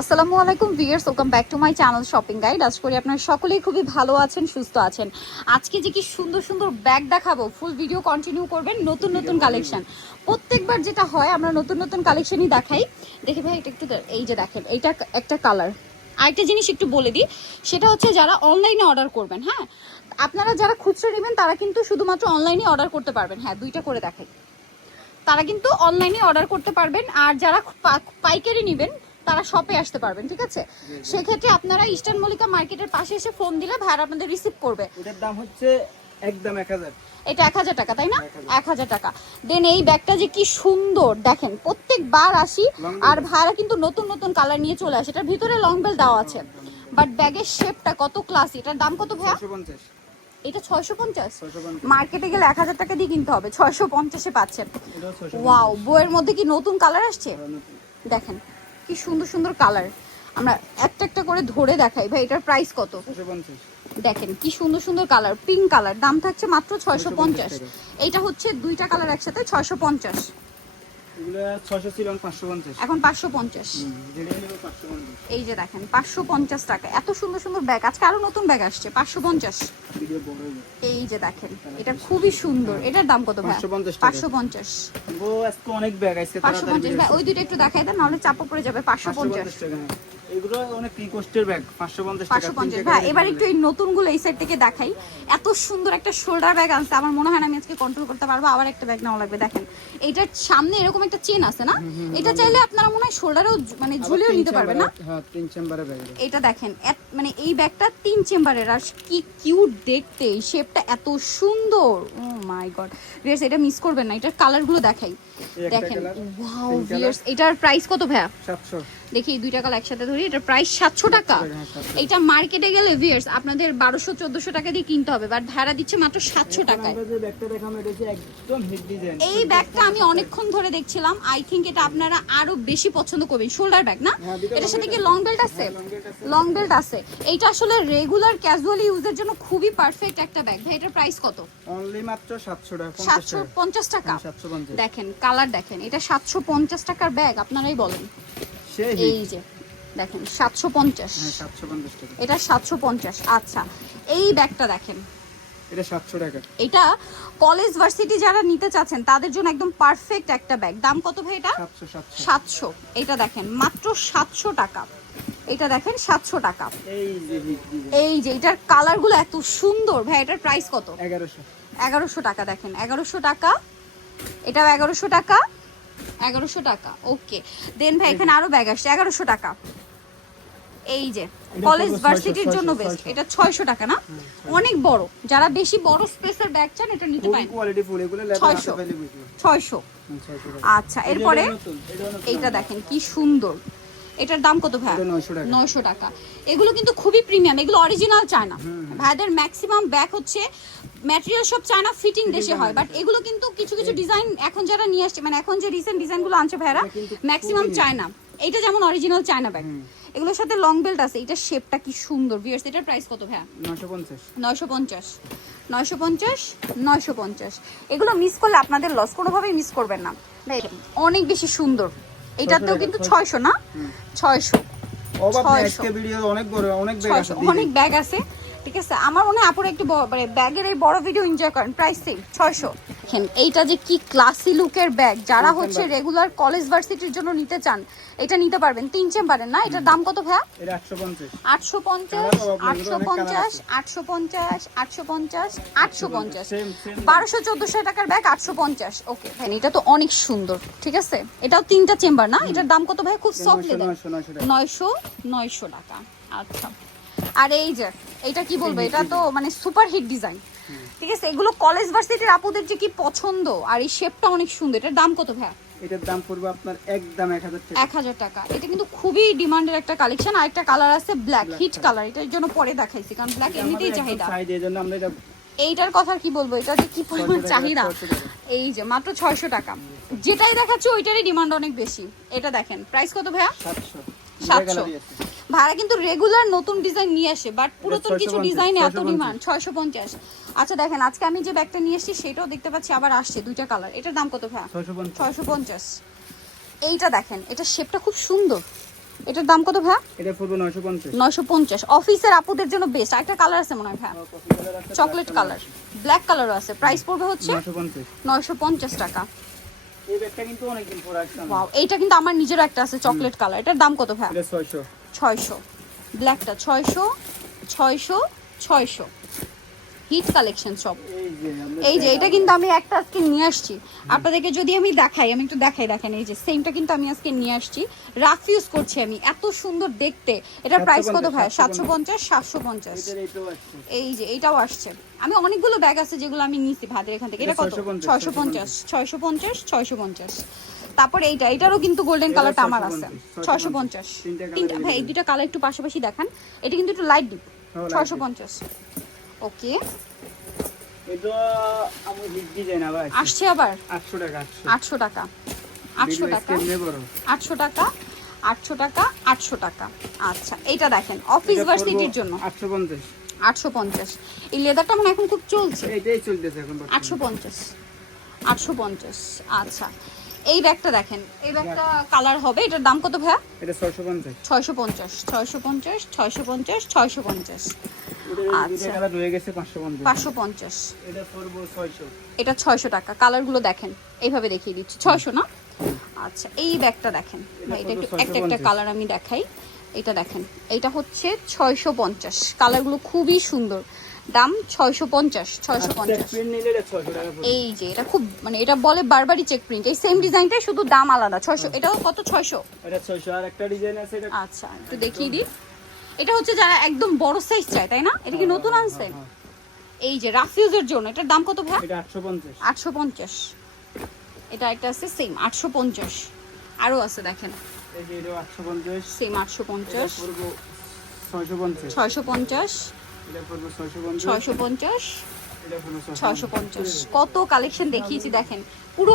আসসালামু আলাইকুম viewers welcome back to my channel shopping guide আজ করি আপনারা সকলেই খুবই ভালো আছেন, সুস্থ আছেন। আজকে যে কি সুন্দর সুন্দর ব্যাগ দেখাবো ফুল ভিডিও কন্টিনিউ করবেন নতুন নতুন কালেকশন প্রত্যেকবার যেটা হয়, আমরা নতুন নতুন কালেকশনই দেখাই। দেখি ভাই, এটা একটু এই যে দেখেন, এইটা একটা কালার আরেকটা জিনিস একটু বলে দিই, সেটা হচ্ছে যারা অনলাইনে অর্ডার করবেন হ্যাঁ? আপনারা যারা খুচরো নেবেন, তারা কিন্তু শুধুমাত্র অনলাইনে অর্ডার করতে পারবেন। হ্যাঁ দুইটা করে দেখাই। তারা কিন্তু অনলাইনে অর্ডার করতে পারবেন, আর যারা পাইকারি নেবেন তারা শপে আসতে পারবেন ঠিক আছে? সেক্ষেত্রে আপনারা ইস্টার্ন মল্লিকা মার্কেটের পাশে এসে ফোন দিলে ভাইয়ার আপনাদের রিসিভ করবে। এটার দাম হচ্ছে একদম এক হাজার। এটা এক হাজার টাকা তাই না? এক হাজার। টাকা। দেন এই ব্যাগটা যে কি সুন্দর দেখেন প্রত্যেকবার আসি আর ভাড়া কিন্তু নতুন নতুন কালার নিয়ে চলে আসে। এটার ভিতরে লং বেল দেওয়া আছে। বাট ব্যাগের শেপটা কত ক্লাসি এটার দাম কত ভাইয়া? এটা ছয়শো পঞ্চাশ? মার্কেটে গেলে এক হাজার টাকা দিয়ে কিনতে হবে। ছয়শো পঞ্চাশে পাচ্ছেন। ওয়াও বইয়ের মধ্যে কি নতুন কালার আসছে? দেখেন কি সুন্দর সুন্দর কালার আমরা একটা একটা করে ধরে দেখাই। ভাই এটার প্রাইস কত? দেখেন কি সুন্দর সুন্দর কালার পিঙ্ক কালার দাম থাকছে মাত্র ছয়শো পঞ্চাশ। এইটা হচ্ছে দুইটা কালার একসাথে ছয়শো পঞ্চাশ। এখন পাঁচশো পঞ্চাশ। পঞ্চাশ। এই যে দেখেন পাঁচশো পঞ্চাশ টাকা। এত সুন্দর সুন্দর ব্যাগ। আজকে আরও নতুন ব্যাগ আসছে পাঁচশো পঞ্চাশ। এই যে দেখেন এটা খুবই সুন্দর। এটার দাম কত ভাই পাঁচশো পঞ্চাশ পাঁচশো পঞ্চাশ। ভাই ওই দুটো একটু দেখাই দেন নাহলে চাপা পড়ে যাবে। পাঁচশো পঞ্চাশ। এগুলো অনেক রিকোয়েস্টের ব্যাগ পাঁচশো পঞ্চাশ টাকা পাঁচশো পঞ্চাশ। তিনটে ভাই colour এবার একটু এই নতুনগুলো এই সাইড থেকে দেখাই। এত সুন্দর একটা শোল্ডার ব্যাগ আনছে আমার মনে হয় না আমি আজকে কন্ট্রোল করতে পারব আবার একটা ব্যাগ লাগবে দেখেন। এইটার সামনে এরকম একটা চেন আছে না? এটা চাইলে আপনারা মনে হয় শোল্ডারেও মানে ঝুলিয়েও নিতে পারবেন না? হ্যাঁ তিন চেম্বারের ব্যাগ এটা দেখেন মানে এই ব্যাগটা তিন চেম্বারের আর কি কিউট দেখতে শেপটা এত সুন্দর। ও মাই গড ভিয়ার্স এটা মিস করবেন না এটার কালারগুলো দেখাই। দেখেন ওয়াও ভিয়ার্স এটার প্রাইস কত ভাইয়া? দেখি এই দুইটা কালার একসাথে ধরি এটা প্রাইস সাতশো টাকা। হ্যাঁ, 700 এটা মার্কেটে গেলে ভিয়ার্স আপনাদের বারোশো চোদ্দশো টাকা দিয়ে কিনতে হবে বাট ভাড়া দিচ্ছে মাত্র সাতশো টাকায়। এই ব্যাগটা আমি অনেকক্ষণ ধরে দেখছিলাম আই থিঙ্ক এটা আপনারা আরও বেশি পছন্দ করবেন শোল্ডার ব্যাগ না? হ্যাঁ, এটার সাথে কি লং বেল্ট আছে। লং বেল্ট আছে। এইটা আসলে রেগুলার ক্যাজুয়াল ইউজের জন্য খুবই পারফেক্ট একটা ব্যাগ ভাই এটার প্রাইস কত? অনলি মাত্র সাতশো পঞ্চাশ টাকা পঞ্চাশ সাতশো টাকা। পঞ্চাশ টাকা? দেখেন কালার দেখেন এটা সাতশো পঞ্চাশ টাকার ব্যাগ আপনারাই বলেন। এই যে দেখেন সাতশো পঞ্চাশ। হ্যাঁ এটা সাতশো পঞ্চাশ আচ্ছা। এই ব্যাগটা দেখেন। এটা সাতশো টাকা। এটা কলেজ ভার্সিটি যারা নিতে চাচ্ছেন তাদের জন্য একদম পারফেক্ট একটা ব্যাগ দাম কত ভাই এটা? সাতশো এটা দেখেন মাত্র সাতশো টাকা। এটা দেখেন সাতশো টাকা। এই যে এই যে এটার কালারগুলো এত সুন্দর। ভাই এটার প্রাইস কত? এগারোশো। এগারোশো টাকা দেখেন এগারোশো টাকা। এটাও এগারোশো টাকা। এগারোশো টাকা ওকে দেন ভাই এখানে আরও ব্যাগ আসছে এগারোশো টাকা। এই যে কলেজ ভার্সিটির জন্য বেস্ট এটা ছয়শো টাকা না? অনেক বড়। যারা বেশি বড় স্পেসের ব্যাগ চান এটা নিতে পারেন। কোয়ালিটি ফুল এগুলো 600 ছয়শো। 600 আচ্ছা এরপরে। এইটা দেখেন কি সুন্দর। এটার দাম কত ভাই? এটা 900 নয়শো টাকা। এগুলো কিন্তু খুবই প্রিমিয়াম এগুলো অরিজিনাল চায়না ভাইদের ম্যাক্সিমাম ব্যাগ হচ্ছে ম্যাটেরিয়াল সব চায়না ফিটিং দেশে হয় বাট এগুলো কিন্তু কিছু কিছু ডিজাইন এখন যারা নিয়ে আসছে মানে এখন যে রিসেন্ট ডিজাইনগুলো আনছে ভাইরা ম্যাক্সিমাম চায়না এইটা যেমন অরিজিনাল চায়না ব্যাগ এগুলোর সাথে লং বেল্ট আছে এটার শেপটা কি সুন্দর। ভিউয়ার্স এটার প্রাইস কত ভাইয়া? 950 নয়শো পঞ্চাশ। নয়শো পঞ্চাশ নয়শো পঞ্চাশ। এগুলো মিস করলে আপনাদের লস কোনোভাবেই মিস করবেন না। ভাই, অনেক বেশি সুন্দর। এটাতেও কিন্তু ছয়শো না? ছয়শো। অবাক না, 600 আজকে ভিডিও অনেক বড় অনেক ব্যাগ আছে। অনেক ব্যাগ আছে। ঠিক আছে? আমার মনে হয় আপুর একটু মানে ব্যাগের এই বড় ভিডিও এনজয় করেন। প্রাইস সেম ছয়শো। এইটা যে কি ক্লাসি লুকের ব্যাগ যারা হচ্ছে রেগুলার কলেজ ভার্সিটির জন্য নিতে চান এটা নিতে পারবেন। তিন চেম্বারের না? এটার দাম কত ভাইয়া? আটশো পঞ্চাশ। আটশো পঞ্চাশ আটশো পঞ্চাশ আটশো পঞ্চাশ আটশো পঞ্চাশ বারোশো চোদ্দশো টাকার ব্যাগ আটশো পঞ্চাশ। ওকে ভাই এটা তো অনেক সুন্দর ঠিক আছে? এটাও তিনটা চেম্বার না? এটার দাম কত ভাই? খুব সফট 900 900 টাকা। নয়শো নয়শো টাকা। আচ্ছা। আর এই যে এটা কি বলব? এটা তো মানে সুপার হিট ডিজাইন ঠিক আছে এগুলো কলেজ ভার্সিটির আপুদের যে কি পছন্দ? আর এই শেপটা অনেক সুন্দর। এটার দাম কত ভাই এটার দাম পড়বে আপনার একদম 1000 টাকা। এক হাজার টাকা। এটা কিন্তু খুবই ডিমান্ডের একটা কালেকশন আর একটা কালার আছে ব্ল্যাক হিট কালার এটার জন্য পরে দেখাইছি কারণ ব্ল্যাক এমনিতেই চাহিদা। চাহিদা এজন্য আমরা এটা এইটার কথা কি বলব? এটা যে কি পরিমাণ চাহিদা? 600 এই যে মাত্র ছয়শো টাকা। যেটাই দেখাচ্ছে ওইটারই ডিমান্ড অনেক বেশি। এটা দেখেন প্রাইস কত ভাইয়া? 700 সাতশো। কালারই আছে। ভাড়া কিন্তু রেগুলার নতুন ডিজাইন নিয়ে আসে বাট পুরাতন 650, কিছু ডিজাইনে এত ডিমান্ড ছয়শো পঞ্চাশ। আচ্ছা দেখেন আজকে আমি যে ব্যাগটা নিয়ে এসেছি সেটাও দেখতে পাচ্ছি আবার আসছে দুইটা কালার এটার দাম কত 650 ছয়শো পঞ্চাশ। এইটা দেখেন এটা শেপটা খুব সুন্দর। এটার দাম কত ভাইয়া? এটা পড়বে পঞ্চাশ। নয়শো পঞ্চাশ। অফিসের আপুদের জন্য বেস্ট একটা কালার আছে মনে হয় ভাইয়া। চকলেট কালার ব্ল্যাক কালারও আছে। প্রাইস পড়বে হচ্ছে নয়শো পঞ্চাশ। নয়শো পঞ্চাশ টাকা। এই ব্যাগটা কিন্তু অনেকদিন পরে আসছে ওয়াও এইটা কিন্তু আমার নিজের একটা আছে চকলেট কালার এটার দাম কত ভাইয়া? এটা ছয়শো। ছয়শো। ব্ল্যাকটা ছয়শো ছয়শো ছয়শো। হিট কালেকশন সব। এই যে এটা কিন্তু আমি একটা আজকে নিয়ে আসছি। আপনাদেরকে যদি আমি দেখাই আমি একটু দেখাই দেখেন এই যে সেমটা কিন্তু আমি আজকে নিয়ে আসছি। রাফ ইউজ করছি আমি এত সুন্দর দেখতে। এটার প্রাইস কত ভাই সাতশো পঞ্চাশ। সাতশো পঞ্চাশ এই যে এটাও আসছে। আমি অনেকগুলো ব্যাগ আছে যেগুলো আমি নিছি ভাদের এখান থেকে। এটা এটা কত ছয়শো পঞ্চাশ। ছয়শো পঞ্চাশ ছয়শো পঞ্চাশ। তারপর এইটা এটারও কিন্তু গোল্ডেন কালারটা আমার আছে। ছয়শো পঞ্চাশ। 650 তিনটা ভাই এই। দুটা কালার একটু পাশাপাশি দেখান। এটা কিন্তু একটু লাইট ডিপ হ্যাঁ, light ছয়শো। পঞ্চাশ। ওকে। এটা আসছে আবার? আটশো টাকা আটশো। টাকা। আটশো টাকা। আটশো টাকা আটশো টাকা আটশো টাকা। আচ্ছা এইটা দেখেন অফিস ভার্সিটির জন্য। আটশো পঞ্চাশ। আটশো পঞ্চাশ। এই লেদারটা মানে এখন খুব চলছে। এটাই চলতেছে এখন। আটশো পঞ্চাশ। আটশো পঞ্চাশ। আচ্ছা। এই ব্যাগটা দেখেন এই ব্যাগটা কালার হবে। এটার দাম কত ভাইয়া? এটা ছয়শো পঞ্চাশ। ছয়শো পঞ্চাশ ছয়শো পঞ্চাশ ছয়শো পঞ্চাশ ছয়শো পঞ্চাশ। আচ্ছা। কালার রয়ে গেছে পাঁচশো পঞ্চাশ। পাঁচশো পঞ্চাশ। এটা পড়ব ছয়শো। এটা ছয়শো টাকা। কালারগুলো দেখেন এইভাবে দেখিয়ে দিচ্ছি। না? আচ্ছা এই ব্যাগটা দেখেন। ভাই, এটা একটু একটা একটা 650 কালার আমি দেখাই। এটা দেখেন এটা হচ্ছে ছয়শো পঞ্চাশ। কালারগুলো খুবই সুন্দর। দাম ছয়শো পঞ্চাশ ছয়শো পঞ্চাশ। পড়বে। এই যে এটা খুব মানে এটা বলে বারবারই চেক প্রিন্ট এই সেম ডিজাইনটাই শুধু দাম আলাদা ছয়শো এটাও কত? ছয়শো। এটা আর একটা ডিজাইন আছে আচ্ছা একটু দেখিয়ে দিই। এটা হচ্ছে যারা একদম বড় সাইজ চায় তাই না? এটা কি নতুন আনছেন হ্যাঁ, এই যে রাফিউজের জন্য এটার দাম কত ভাই আটশো পঞ্চাশ। এটা একটা আছে সেম আটশো পঞ্চাশ। আরও আছে দেখেন। সেম আটশো পঞ্চাশ। ছয়শো পঞ্চাশ। ছয়শো পঞ্চাশ। ছয়শো পঞ্চাশ? কত কালেকশন দেখিয়েছি দেখেন। পুরো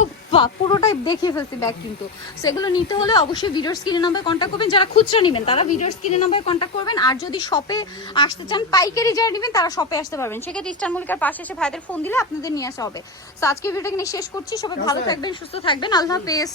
পুরোটাই দেখিয়ে ফেলছি ব্যাগ কিন্তু। সেগুলো নিতে হলে অবশ্যই ভিডিওর স্ক্রিনের নাম্বার কন্ট্যাক্ট করবেন। যারা খুচরা নেবেন তারা ভিডিওর স্ক্রিনের নাম্বার কন্ট্যাক্ট করবেন। আর যদি শপে আসতে চান পাইকারি যারা নেবেন তারা শপে আসতে পারবেন। সেক্ষেত্রে ইস্টার মল্লিকার পাশে এসে ভাইদের ফোন দিলে আপনাদের নিয়ে আসা হবে। তো আজকে ভিডিওটা এখানে শেষ করছি। সবাই ভালো থাকবেন সুস্থ থাকবেন। আল্লাহ হাফেজ।